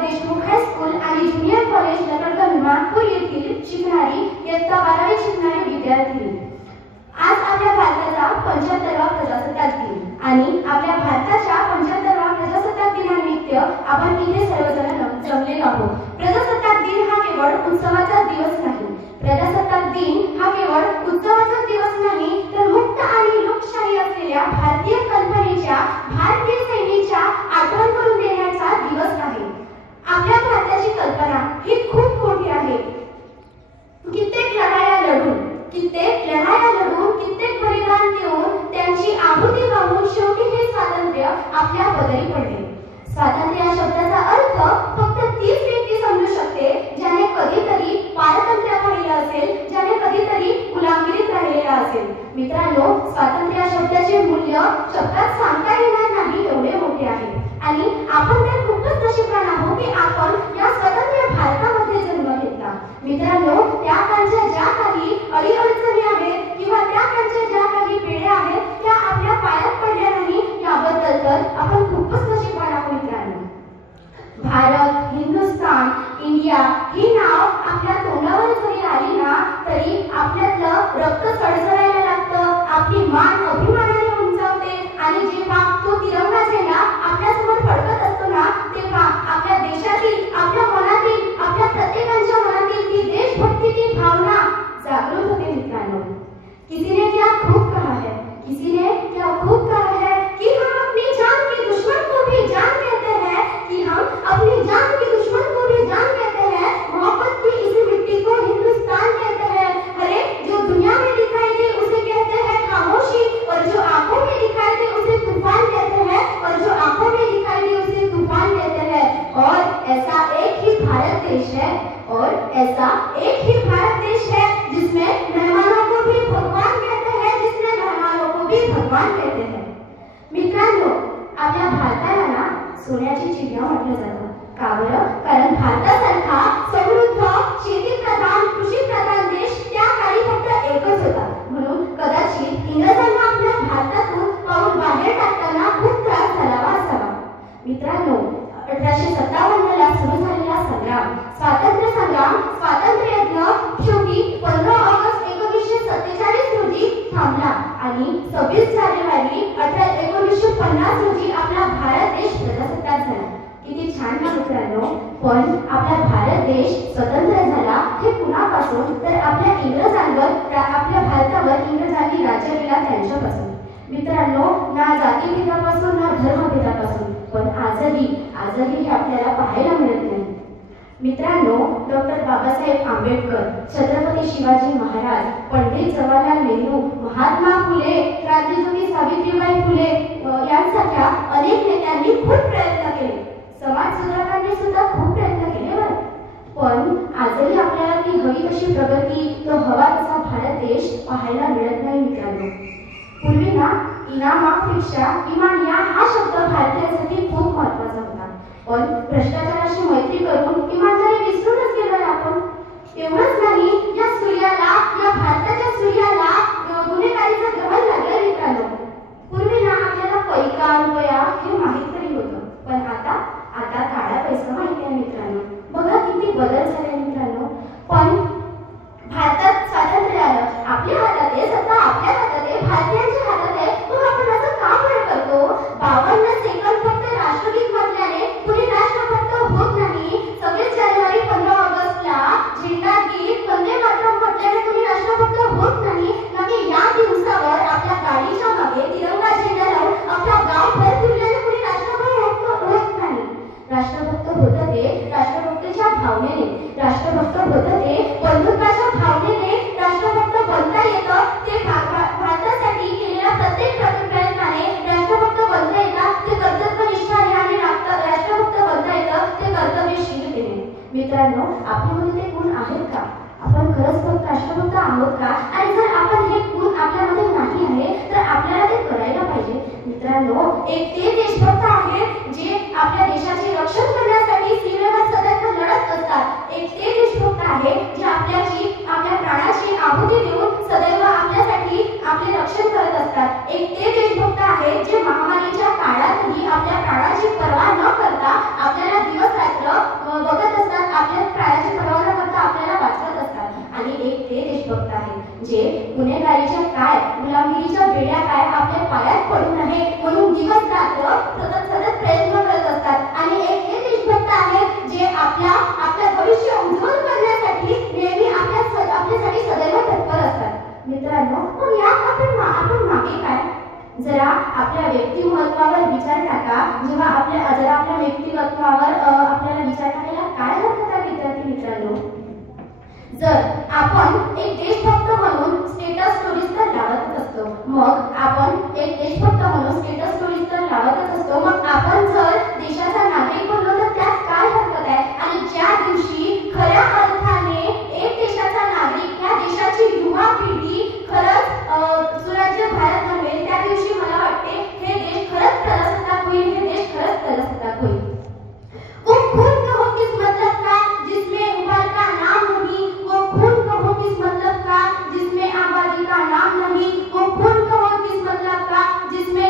Deshmukh high school आणि junior college नगरगण Nagpur येथील शिकणारी इयत्ता 12वी शिकणारे विद्यार्थी। आज आपल्या भारताचा 75वा प्रजासत्ताक दिन आणि आपल्या भारताच्या 75वा प्रजासत्ताक दिनानिमित्त आपण इथे सर्वजण जमलेलो आहोत। प्रजासत्ताक दिन हा केवळ उत्सवाचा दिवस नाही, प्रजासत्ताक दिन हा केवळ उत्सवाचा दिवस नाही, तर मुक्त आणि लोकशाही असलेल्या भारतीय कल्पनेच्या, भारतीय सैनिकांच्या आठवण करून देण्याचा दिवस आहे। आपल्या भारताची कल्पना ही खूप मोठी आहे। कित्येक लढाया लढून, कित्येक बलिदान देऊन, त्यांची आहुती वाहून शेवटी हे स्वातंत्र्य आपल्या पदरी पडले। स्वातंत्र्य या शब्दाचा अर्थ फक्त तीच व्यक्ती समजू शकते ज्याने कधीतरी पारतंत्र्य पाहिलं असेल, ज्याने कधीतरी गुलामगिरीत राहिलेला असेल। मित्रांनो, स्वातंत्र्य या शब्दाचे मूल्य शब्दात सांगता येणार नाही एवढे मोठे आहे आणि आपण तर खूपच नशीबवान आहोत की आपण या स्वतंत्र भारतामध्ये जन्म घेतला। मित्रांनो, त्या काळच्या ज्या काही अडीअडचणी आहेत किंवा त्या काळच्या ज्या काही पिढ्या आहेत त्या आपल्या पायात पडल्या नाही, याबद्दल तर आपण खूपच नशीबवान आहोत। मित्रांनो, भारत, हिंदुस्तान, इंडिया ही नाव आपल्या तोंडावर जरी आली ना तरी आपल्यातलं रक्त सळसळायला लागतं, आपली मान अभिमानाने उंचावते आणि जेव्हा तो तिरंगा झेंडा आपल्या समोर फडकत असतो ना तेव्हा आपल्या देशातील, आपल्या मनातील, आपल्या प्रत्येकाच्या मनातील ती देशभक्तीची भावना जागृत होते। मित्रांनो, किसी ने क्या खूब कहा है, किसी ने क्या खूब कहा है कि हम अपनी जान के दुश्मन को भी जान कहते हैं, कि हम अपनी जान के दुश्मन को भी जान कहते हैं। मोहब्बत की इसी मिट्टी को हिंदुस्तान कहते हैं। अरे, जो दुनिया में दिखाई दे उसे कहते हैं खामोशी, और जो आंखों में दिखाई दे उसे तूफान कहते हैं, और जो आंखों में दिखाई दे उसे तूफान कहते हैं। और ऐसा एक ही भारत देश है, और ऐसा एक ही भारत देश है जिसमें मेहमानों को भी भगवान कहते हैं, जिसमें मेहमानों को भी भगवान कहते हैं। मित्रांनो, आपल्या भारताला ना सोन्याची चिडिया म्हटलं जातं। का बरं? कारण भारतासारखा समृद्ध, शेतीप्रधान, कृषीप्रधान देश त्या काळी फक्त एकच होता, म्हणून कदाचित इंग्रजांना आपल्या भारतातून पाऊल बाहेर टाकताना खूप त्रास झाला असावा। मित्रांनो, 1857 ला सुरू झालेला संग्राम, स्वातंत्र्य संग्राम, स्वातंत्र्य यज्ञ शेवटी 15 ऑगस्ट 1947 रोजी थांबला आणि 26 जानेवारी 1950 रोजी आपला भारत देश प्रजासत्ताक झाला। किती छान ना मित्रांनो। पण आपला भारत देश स्वतंत्र झाला हे कुणापासून? तर आपल्या इंग्रजांवर, आपल्या भारतावर इंग्रजांनी राज्य केला त्यांच्यापासून। मित्रांनो, ना जातीभेदापासून ना धर्मभेदापासून, पण आजही हे आपल्याला पाहायला मिळत नाही। मित्रांनो, डॉक्टर बाबासाहेब आंबेडकर, छत्रपती शिवाजी महाराज, पंडित जवाहरलाल नेहरू, महात्मा फुले, क्रांतिज्योती सावित्रीबाई फुले यांसारख्या अनेक नेत्यांनी खूप प्रयत्न केले, समाज सुधारकांनी सुद्धा खूप प्रयत्न केले, पण आजही आपल्याला ती हवी तशी प्रगती, तो हवा तसा भारत देश पाहायला मिळत नाही। मित्रांनो, पूर्वी ना इनामापेक्षा इमान या हा शब्द भारतीयांसाठी खूप महत्त्वाचा होता, पण भ्रष्टाचाराशी मैत्री करून इमानदारी विसरूनच गेलोय आपण। एवढंच नाही, या सूर्याला, या भारताच्या सूर्याला गुन्हेगारीचं ग्रहण लागलं। मित्रांनो, पूर्वी ना आपल्याला पैका रुपया हे माहित तरी होतं, पण आता काळा पैसा माहिती आहे। मित्रांनो, बघा किती बदल झाले। मित्रांनो, पण भारतात स्वातंत्र्य आलं, आपल्या हातात आहे, सत्ता आपल्या हातात आहे, भारतीयांच्या हातात आहे, मग आपण असं का बरं करतो? 52 सेकंद फक्त राष्ट्रगीत म्हटल्याने कुणी राष्ट्रभक्त होत नाही। 26 जानेवारी 15 ऑगस्टला झेंडा गीत, वंदे मातरम म्हटल्याने कुणी राष्ट्रभक्त होत नाही। नक्की या दिवसावर आपल्या गाडीच्या मागे तिरंगा झेंडा लावून आपला गावभर फिरल्याने कुणी राष्ट्रभक्त होत नाही। राष्ट्रभक्त होतं ते राष्ट्रभक्तीच्या भावनेने, राष्ट्रभक्त होतं ते बंधुत्वाच्या भावनेने। राष्ट्रभक्त बनता येतं ते भारतासाठी केलेल्या प्रत्येक प्रयत्नाने राष्ट्रभक्त बनता येतात, ते कर्तव्यनिष्ठाने आणि राष्ट्रभक्त बनता येतं ते कर्तव्यशीलतेने। मित्रांनो, आपल्यामध्ये ते गुण आहेत का? आपण खरंच फक्त राष्ट्रभक्त आहोत का? आणि जर आपण हे गुण आपल्यामध्ये नाही आहे तर आपल्याला ते करायला पाहिजे। मित्रांनो, एक ते देशभक्त आहेत जे आपल्या देशाचे रक्षण करण्यासाठी सीमेवर सदैव लढत असतात। एक ते देशभक्त आहे जे आपल्या प्राणाची आहुती देऊन सदैव आपल्यासाठी आपले रक्षण करत असतात। एक ते देशभक्त आहे जे महामारीच्या काळातही आपल्या प्राणाची पर्वा न करता आपल्याला दिवस रात्र मित्रांनो, मग यात आपण मागे काय? जरा आपल्या व्यक्तिमत्वावर विचार टाका. जरा आपल्या व्यक्तिमत्वावर आपल्याला विचार टाकायला काय हरकत आहे विद्यार्थी मित्रांनो? जर आपण एक देशभक्त म्हणून स्टेटस स्टोरीज तर लावतच असतो, मग आपण एक देशभक्त म्हणून स्टेटस स्टोरीज तर लावतच असतो, मग आपण जर देशाचा नागरिक बनलो तर त्यात काय हरकत आहे? आणि ज्या दिवशी खऱ्या अर्थाने एक देशाचा नागरिक, या देशाची युवा पिढी खरंच सुराज्य भारत बनवेल, त्या दिवशी मला वाटते हे देश खरंच प्रजासत्ताक होईल, हे देश खरंच प्रजासत्ताक होईल. वो खून कहो किस मतलब का जिसमें उबाल का नाम नहीं, वो खून कहो किस मतलब का जिसमें आबादी का नाम नहीं, वो खून कहो किस मतलब का जिसमें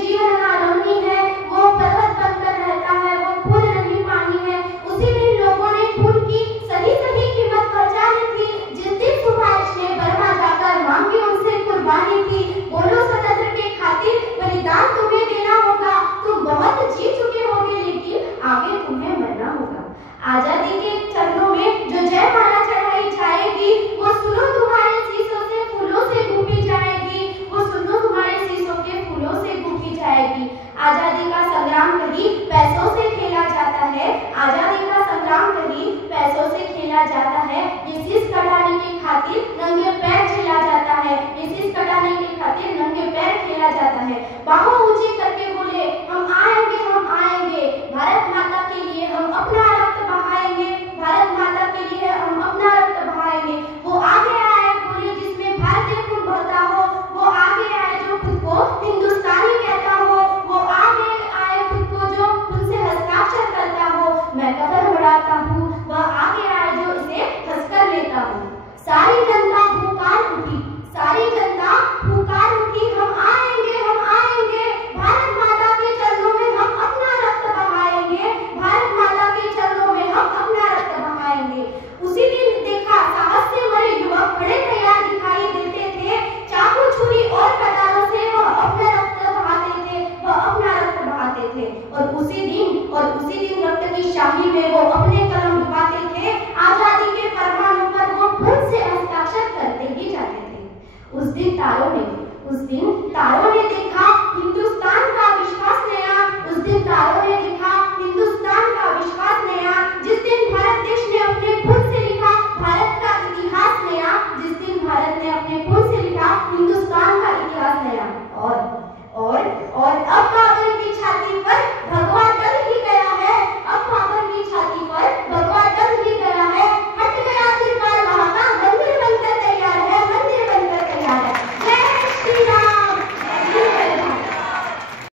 जीवन का रंग नहीं है, वो पर्वत बनकर रहता है, वो खून नहीं पानी है. उसी दिन लोगों ने खून की सही कीमत पहचानी थी. जिस दिन सुभाष ने बर्मा जाकर मांगी उनसे कुर्बानी थी. बोलो स्वतंत्र के खातिर बलिदान तुम्हें देना होगा. तुम बहुत जी चुके होगे लेकिन आगे तुम्हें मरना होगा. आजादी के चरणों में जो जयमाला चढ़ाई जाएगी, वो सुनो तुम्हारे शीशों से फूलों से गूंथी जाएगी, वो सुनो तुम्हारे शीशों के फूलों से गूंथी जाएगी. आजादी का संग्राम कहीं पैसों से खेला जाता है, आजादी का संग्राम कहीं पैसों से खेला जाता है. ये शीश कटाने की खातिर नंगे पैर खेला जाता है, ये शीश कटाने की खातिर नंगे पैर खेला जाता है. बाहों ऊंची करके बोले हम आएंगे, भारत माता के लिए हम अपना रक्त बहाएंगे, भारत माता के लिए हम अपना रक्त बहाएंगे. वो आगे आए बोले जिसमें भारतीय खून बहता हो, वो आगे आए जो खुद को हिंदुस्तानी कहता हो, वो आगे आए खुद को जो खुद से हस्ताक्षर करता हो. मैं कफन उड़ाता हूँ, वह आगे आए जो इसे हंसकर लेता हूँ. सारी जनता पुकार उठी, सारी जनता पुकार उठी, हम आएंगे, भारत माता के चरणों में हम अपना रक्त बहाएंगे, भारत माता के चरणों में हम अपना रक्त बहाएंगे. उसी दिन देखा साहस से मरे युवक खड़े तैयार दिखाई देते थे. चाकू छुरी और कटारों से वह अपना रक्त बहाते थे, और उसी दिन रक्त की शाही में वो अपने कलम डुबाते थे. आजादी के परमाणु पर वो खुद से हस्ताक्षर करते ही जाते थे. उस दिन तारों ने